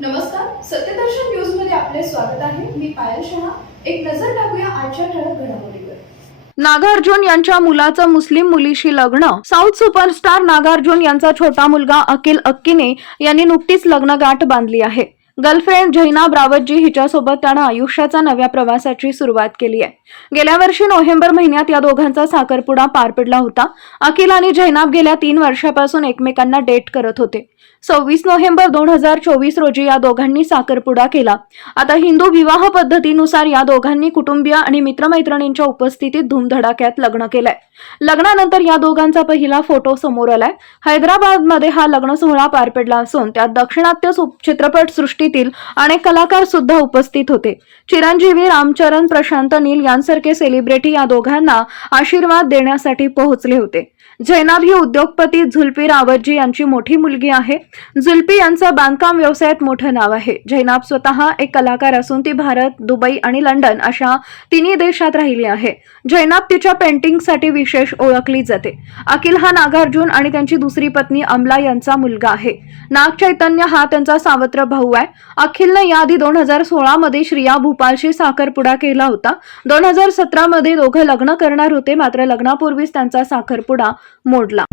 नमस्कार सत्यदर्शन न्यूजमध्ये आपले स्वागत आहे. मी पायल शहा. एक नजर टाकूया आजच्या ठळक घडामोडीवर. नागार्जुन यांच्या मुलाचं मुस्लिम मुलीशी लग्न. साऊथ सुपरस्टार नागार्जुन यांचा छोटा मुलगा अखिल अक्कीने यांनी नुकतीच लग्न गाठ बांधली आहे. गर्लफ्रेंड जैना ब्रावतजी हिच्यासोबत त्यानं आयुष्याच्या नव्या प्रवासाची सुरुवात केली आहे. गेल्या वर्षी नोव्हेंबर महिन्यात या दोघांचा साखरपुडा पार पडला होता. अखिल आणि जैनाब गेल्या तीन वर्षापासून एकमेकांना डेट करत होते. सव्वीस नोव्हेंबर दोन हजार चोवीस रोजी या दोघांनी साखरपुडा केला. आता हिंदू विवाह पद्धतीनुसार या दोघांनी कुटुंबीय आणि मित्रमैत्रिणींच्या उपस्थितीत धूमधडाक्यात लग्न केलंय. लग्नानंतर या दोघांचा पहिला फोटो समोर आलाय. हैदराबादमध्ये हा लग्न सोहळा पार पडला असून त्यात दक्षिणात्य सु- चित्रपट उपस्थितीतील अनेक कलाकार सुद्धा उपस्थित होते. चिरंजीवी रामचरण प्रशांत नील यांसारखे सेलिब्रिटी या दोघांना आशीर्वाद देण्यासाठी पोहोचले होते. जैनाब ही उद्योगपती झुल्फी रावतजी यांची मोठी मुलगी आहे. झुल्फी यांचं बांधकाम व्यवसायात मोठं नाव आहे. जैनाब स्वतः एक कलाकार असून ती भारत दुबई आणि लंडन अशा तिन्ही देशात राहिली आहे. जैनाब तिच्या पेंटिंगसाठी विशेष ओळखली जाते. अखिल हा नागार्जुन आणि त्यांची दुसरी पत्नी अमला यांचा मुलगा आहे. नाग चैतन्य हा त्यांचा सावत्र भाऊ आहे. अखिलनं याआधी दोन हजार सोळामध्ये श्रिया भूपालशी साखरपुडा केला होता. दोन हजार सतरा मध्ये दोघं लग्न करणार होते. मात्र लग्नापूर्वीच त्यांचा साखरपुडा मोडला.